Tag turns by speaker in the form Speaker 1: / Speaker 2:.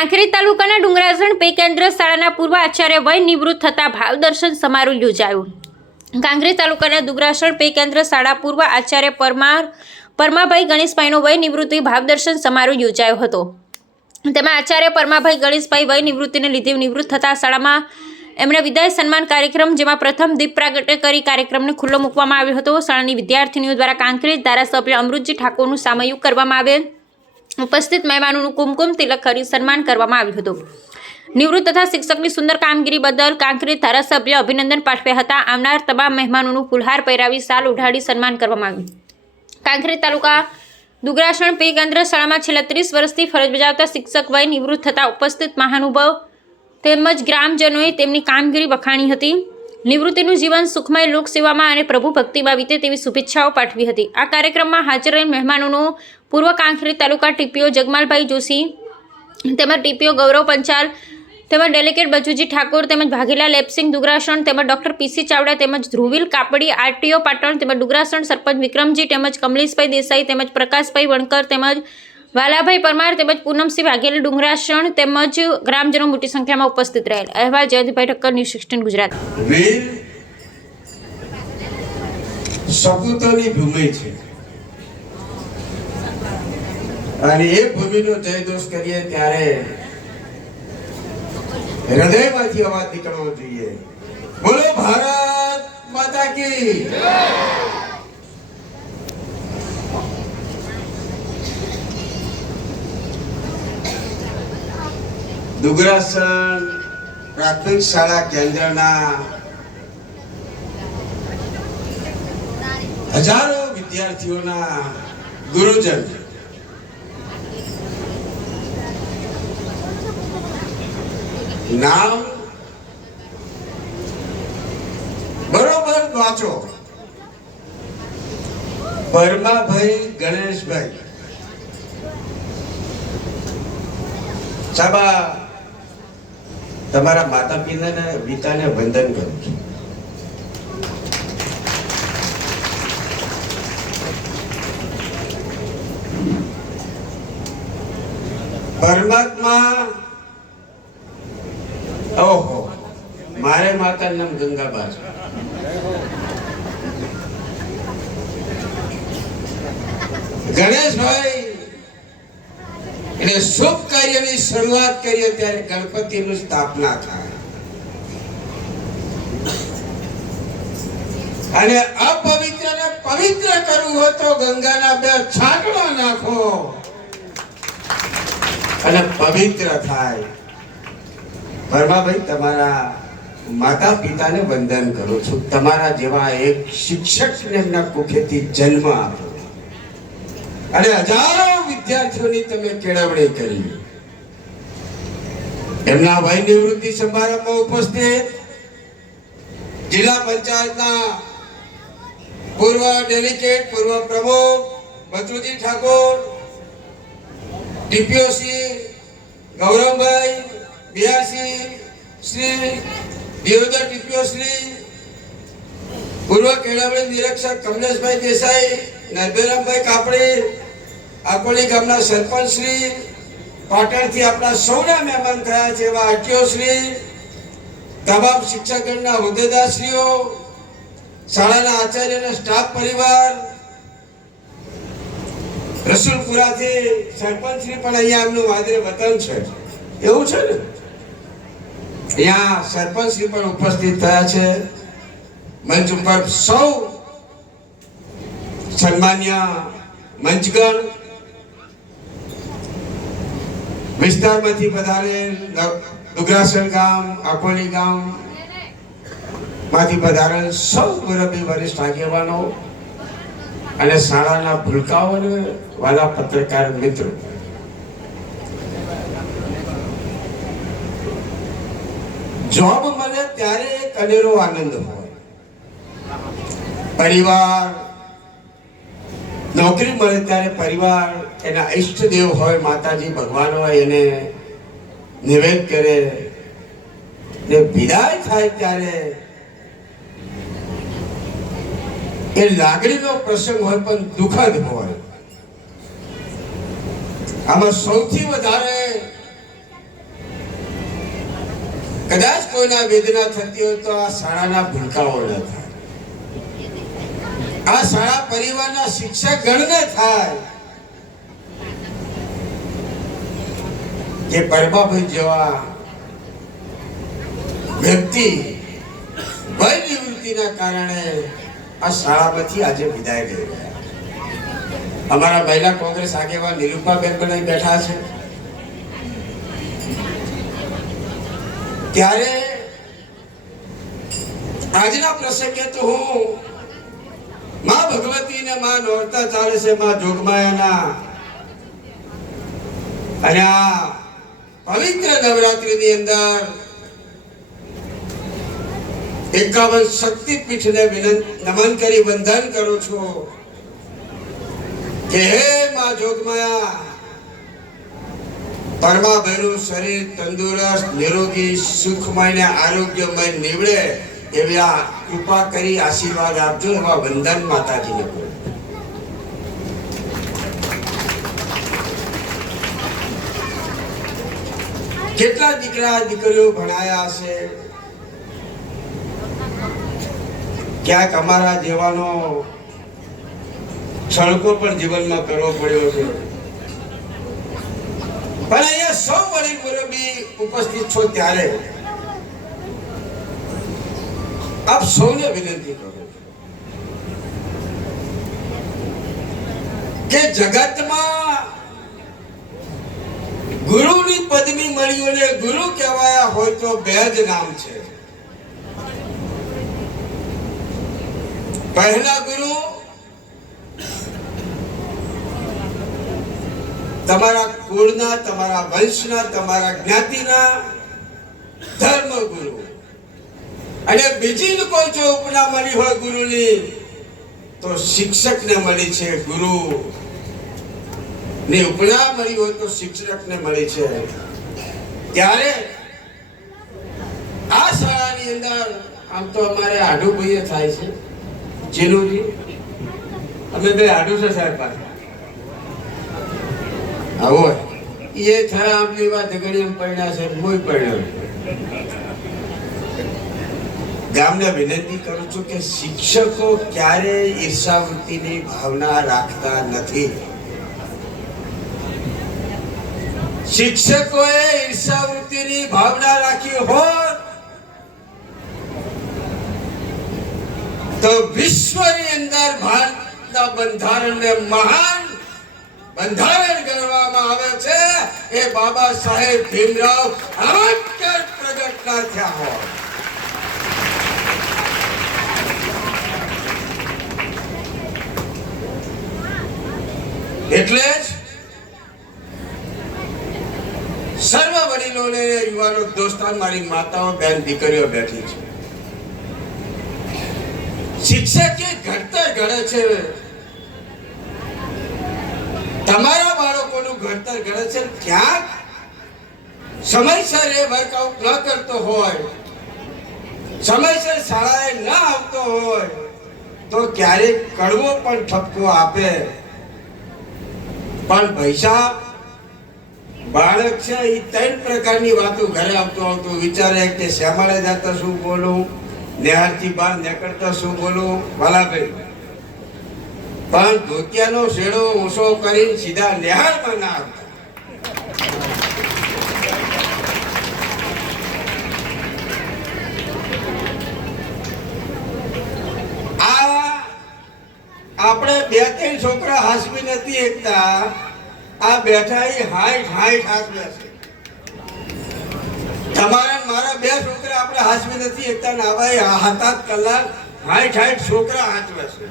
Speaker 1: કાંકરેજ તાલુકાના ડુંગરાસણ પે કેન્દ્ર શાળાના પૂર્વ આચાર્ય વય નિવૃત્ત થતા ભાવદર્શન સમારોહ યોજાયો. કાંકરી તાલુકાના ડુંગરાસણ પે કેન્દ્ર શાળા પૂર્વ આચાર્ય પરમાર, પરમાભાઈ ગણેશભાઈનો વય નિવૃત્તિ ભાવદર્શન સમારોહ યોજાયો હતો. તેમાં આચાર્ય પરમાભાઈ ગણેશભાઈ વય નિવૃત્તિને લીધે નિવૃત્ત થતા શાળામાં એમણે વિદાય સન્માન કાર્યક્રમ, જેમાં પ્રથમ દીપ પ્રાગટ્ય કરી કાર્યક્રમને ખુલ્લો મૂકવામાં આવ્યો હતો. શાળાની વિદ્યાર્થીનીઓ દ્વારા કાંકરેજ ધારાસભ્ય અમૃતજી ઠાકોરનું સામયિક કરવામાં આવેલ ઉપસ્થિત મહેમાનોનું કુમકુમ તિલક કરી સન્માન કરવામાં આવ્યું હતું. નિવૃત્ત તથા શિક્ષકની સુંદર કામગીરી બદલ કાંકરી ધારાસભ્ય અભિનંદન પાઠવ્યા હતા. આવનાર તમામ મહેમાનોનું ફુલહાર પહેરાવી સાલ ઉઢાડી સન્માન કરવામાં આવ્યું. કાંકરી તાલુકા દુગરાસણ પે કેન્દ્ર શાળામાં છેલ્લા ત્રીસ વર્ષથી ફરજ બજાવતા શિક્ષક વય નિવૃત્ત થતા ઉપસ્થિત મહાનુભાવ તેમજ ગ્રામજનોએ તેમની કામગીરી વખાણી હતી. નિવૃત્તિનું જીવન સુખમય લોકસેવામાં અને પ્રભુ ભક્તિમાં વીતે તેવી શુભેચ્છાઓ પાઠવી હતી. આ કાર્યક્રમમાં હાજર રહેલ મહેમાનોનું પૂર્વ કાંકરેજ તાલુકા ટીપીઓ જગમાલભાઈ જોશી, તેમજ ટીપીઓ ગૌરવ પંચાલ, તેમજ ડેલિકેટ બચુજી ઠાકોર, તેમજ ભાગીલા લેપસિંગ દુગરાસણ, તેમજ ડૉક્ટર પીસી ચાવડા, તેમજ ધ્રુવિલ કાપડી, આરટીઓ પાટણ, તેમજ ડુગરાસણ સરપંચ વિક્રમજી, તેમજ કમલેશભાઈ દેસાઈ, તેમજ પ્રકાશભાઈ વણકર, તેમજ વાલાભાઈ પરમાર તેમજ પૂનમસિંહ વાઘેલ ડુંગરાસણ તેમજ ગ્રામજનો મોટી સંખ્યામાં ઉપસ્થિત રહેલ. અહેવાલ જયંતભાઈ ઠક્કર ન્યૂઝ સિક્સટીન ગુજરાત.
Speaker 2: સપૂતોની ભૂમિ છે. અને એ ભૂમિનો જયદોષ કરીએ ત્યારે હૃદયમાંથી અવાજ નીકળવો જોઈએ. બોલો ભારત માતા કી દુગરાસણ પ્રાથમિક શાળા કેન્દ્રના હજારો વિદ્યાર્થીઓના ગુરુજન. નામ બરોબર વાંચો. પરમાભાઈ ગણેશભાઈ. સાબા તમારા માતા પિતાને પિતાને વંદન કરું. છું પરમાત્મા, ઓહો, મારે માતાનું નામ ગંગાબા છે ગણેશભાઈ એટલે શુભ કાર્યની શરૂઆત કરીએ ત્યારે ગણપતિનું સ્થાપના થાય. અને અપવિત્રને પવિત્ર કરવું હોય તો ગંગાના બે છાંટવા નાખો. અને પવિત્ર થાય. પરમાભાઈ, તમારા માતા પિતાને વંદન કરું છું. તમારા જેવા એક શિક્ષકને એમના કુખેથી જન્મ આપ્યો અને હજારો વિદ્યાર્થીઓની તમે કેળવણી કરી. એમના ભાઈ નિવૃત્તિ સમારંભમાં ઉપસ્થિત. જિલ્લા પંચાયતના પૂર્વ ડેલિગેટ, પૂર્વ પ્રમુખ બચુજી ઠાકોર ડીપીઓસી ગૌરવભાઈ બિહારસિંહ શ્રી દિયોદર ટીપીઓ શ્રી પૂર્વ કેળવણી નિરીક્ષક કમલેશભાઈ દેસાઈ નરભેરામભાઈ કાપડી, આકોલી ગામના સરપંચ શ્રી, પાટણથી આપણા સૌના મહેમાન થયા છે એવા આટીઓ શ્રી, તમામ શિક્ષકગણના હોદ્દેદારશ્રીઓ, શાળાના આચાર્ય અને સ્ટાફ પરિવાર, રસુલપુરાથી સરપંચ શ્રી પણ અહીંયા એમનું વાદરે વતન છે. એવું છે ને? અહીંયા સરપંચ શ્રી પણ ઉપસ્થિત થયા છે. મંચ ઉપર સૌ સન્માન્ય મંચગણ વિસ્તારમાંથી પધારેલ દુગરાસણ ગામ અકોલી ગામમાંથી પધારેલ સૌ મુરબી વરિષ્ઠ આગેવાનો અને શાળાના ભૂલકાઓ અને વાલા પત્રકાર મિત્રો જોબ મળે ત્યારે એક અનેરો આનંદ હોય પરિવાર, નોકરી મળે ત્યારે પરિવાર, એના ઈષ્ટદેવ હોય, માતાજી ભગવાન હોય, એને નિવેદ કરે. ને વિદાય થાય ત્યારે એ લાગણીનો પ્રસંગ હોય, પણ દુઃખદ હોય. આમાં સૌથી વધારે કદાચ કોઈના વેદના થતી હોય તો આ શાળાના ભૂલકાઓ હતા આ શાળા પરિવારના શિક્ષક ગણને થાય. કે પરમાભાઈ જેવા વ્યક્તિ ભય નિવૃત્તિના કારણે આ શાળામાંથી આજે વિદાય લઈ ગયા અમારા મહિલા કોંગ્રેસ આગેવાન નિરૂપાબેન પણ બેઠા છે. ત્યારે આજના પ્રસંગે તો હું માં ભગવતી ને માં નોરતા ચાલે છે, માં જોગમાયાના. અને આ પવિત્ર નવરાત્રીની અંદર એકાવન શક્તિપીઠને નમન કરી વંદન કરું છું. કે હે માં જોગમાયા પરમાભાઈનું શરીર તંદુરસ્ત, નિરોગી, સુખમય ને આરોગ્યમય નીવડે. એવી આ કૃપા કરી આશીર્વાદ આપજો એવા વંદન માતાજીને કરું કેટલા દીકરા દીકરીઓ ભણાયા હશે? ક્યાંક અમારા જેવાનો સળકો પણ જીવનમાં કરવો પડ્યો છે. પણ અહીંયા સૌ વડીલ મુરબી ઉપસ્થિત છો ત્યારે. આપ સૌને વિનંતી કરું કે જગતમાં ગુરુની પદવી મળી અને ગુરુ કહેવાયા હોય તો બે જ નામ છે. પહેલા ગુરુ તમારા કુળના, તમારા વંશના, તમારા જ્ઞાતિના ધર્મ ગુરુ અને બીજી કોઈ જો ઉપના મળી હોય ગુરુની, તો શિક્ષકને મળી છે ગુરુ. ની ઉપના મળી હોય તો શિક્ષકને મળી છે. ત્યારે આ શાળાની અંદર આમ તો અમારે આડું ભાઈએ થાય છે. જીનુજી, અમે બે આડું છે સાહેબ પાસે. આવો. એ થયા આમની વાત ઘડી એમ પડ્યા છે હું પડ્યો ગામને વિનંતી કરું છું કે શિક્ષકો ક્યારે ઈર્ષાવૃત્તિની ભાવના રાખતા નથી. શિક્ષકોએ ઈર્ષાવૃત્તિની ભાવના રાખી હોત તો વિશ્વની અંદર ભારતના બંધારણને મહાન બંધારણ ગણવામાં આવે છે. એ બાબા સાહેબ ભીમરાવ આંબેડકર પ્રગટ ના થયા હોય એટલે જ સર્વ વડીલોને યુવાનો દોસ્તાન મારી માતાઓ, બેન, દીકરીઓ બેઠી છે. શિક્ષકે ઘડતર ઘડે છે, તમારા બાળકોનું ઘડતર ઘડે છે, ક્યાંક સમયસર એ વર્કઆઉટ ન કરતો હોય, સમયસર શાળાએ ન આવતો હોય, તો ક્યારેક કડવો પણ ઠપકો આપે. પણ પૈસા બાળક છે એ ત્રણ પ્રકારની વાતો ઘરે આવતો આવતો વિચારે કે શ્યામાળે જતા શું બોલું? નેહારથી બહાર નીકળતા શું બોલું? ભલાભાઈ. પણ ધોતિયાનો શેડો ઊંચો કરીને સીધા નેહારમાં ના આવતા આ આપણે બે ત્રણ છોકરા હાસવી નથી એકતા. આ બેઠા એ હાઈટ હાઈટ હાસવે છે. તમારા મારા બે છોકરા આપણે હાસવી નથી એકતા નાવા એ હાથ કલાક હાઈટ હાઈટ છોકરા હાચવે છે.